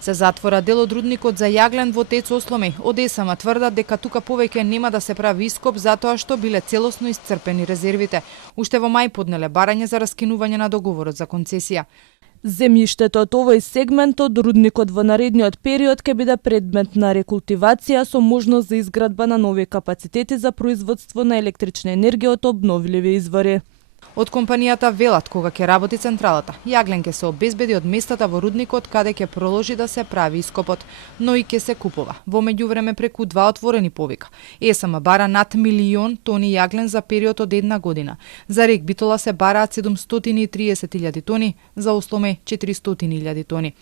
Се затвора дел од рудникот за јаглен во ТЕЦ Осломе. Од ЕСМ тврдат дека тука повеќе нема да се прави ископ затоа што биле целосно исцрпени резервите. Уште во мај поднеле барање за раскинување на договорот за концесија. Земјиштето од овој сегмент од рудникот во наредниот период ќе биде предмет на рекултивација со можност за изградба на нови капацитети за производство на електрична енергија од обновливи извори. Од компанијата велат кога ќе работи централата, јаглен ќе се обезбеди од местата во рудникот каде ќе проложи да се прави ископот, но и ќе се купува. Во меѓувреме преку 2 отворени повика. ЕСМ бара над 1.000.000 тони јаглен за период од 1 година. За Рек Битола се бараат 730.000 тони, за Осломе 400.000 тони.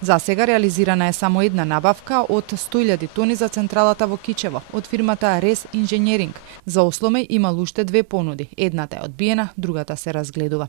За сега реализирана е само една набавка од 100.000 тони за централата во Кичево од фирмата Рес Инженеринг. За Осломе има уште 2 понуди. Едната е одбиена, другата се разгледува.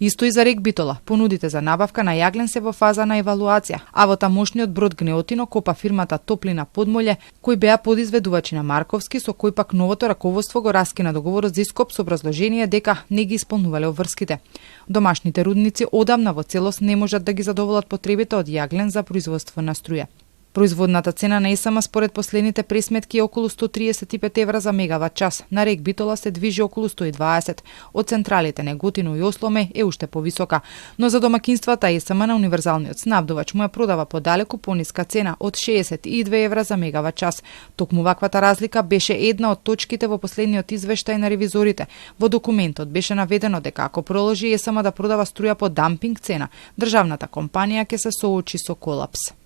Исто и за Рек Битола. Понудите за набавка на јаглен се во фаза на евалуација, а во тамошниот брод Гнеотино копа фирмата Топлина Подмолје, кои беа подизведувачи на Марковски, со кој пак новото раководство го раскина договорот за ископ со образложение дека не ги исполнувале обврските. Домашните рудници одамна во целост не можат да ги задоволат потребите од јаглен за производство на струја. Производната цена на ЕСМ според последните пресметки е околу 135 евра за мегават час. На Рек Битола се движи околу 120. Од централите Неготино и Осломе е уште повисока, но за домакинствата ЕСМ на универзалниот снабдувач му ја продава подалеку пониска цена од 62 евра за мегават час. Токму ваквата разлика беше една од точките во последниот извештај на ревизорите. Во документот беше наведено дека ако проложи ЕСМ да продава струја по дампинг цена, државната компанија ќе се соочи со колапс.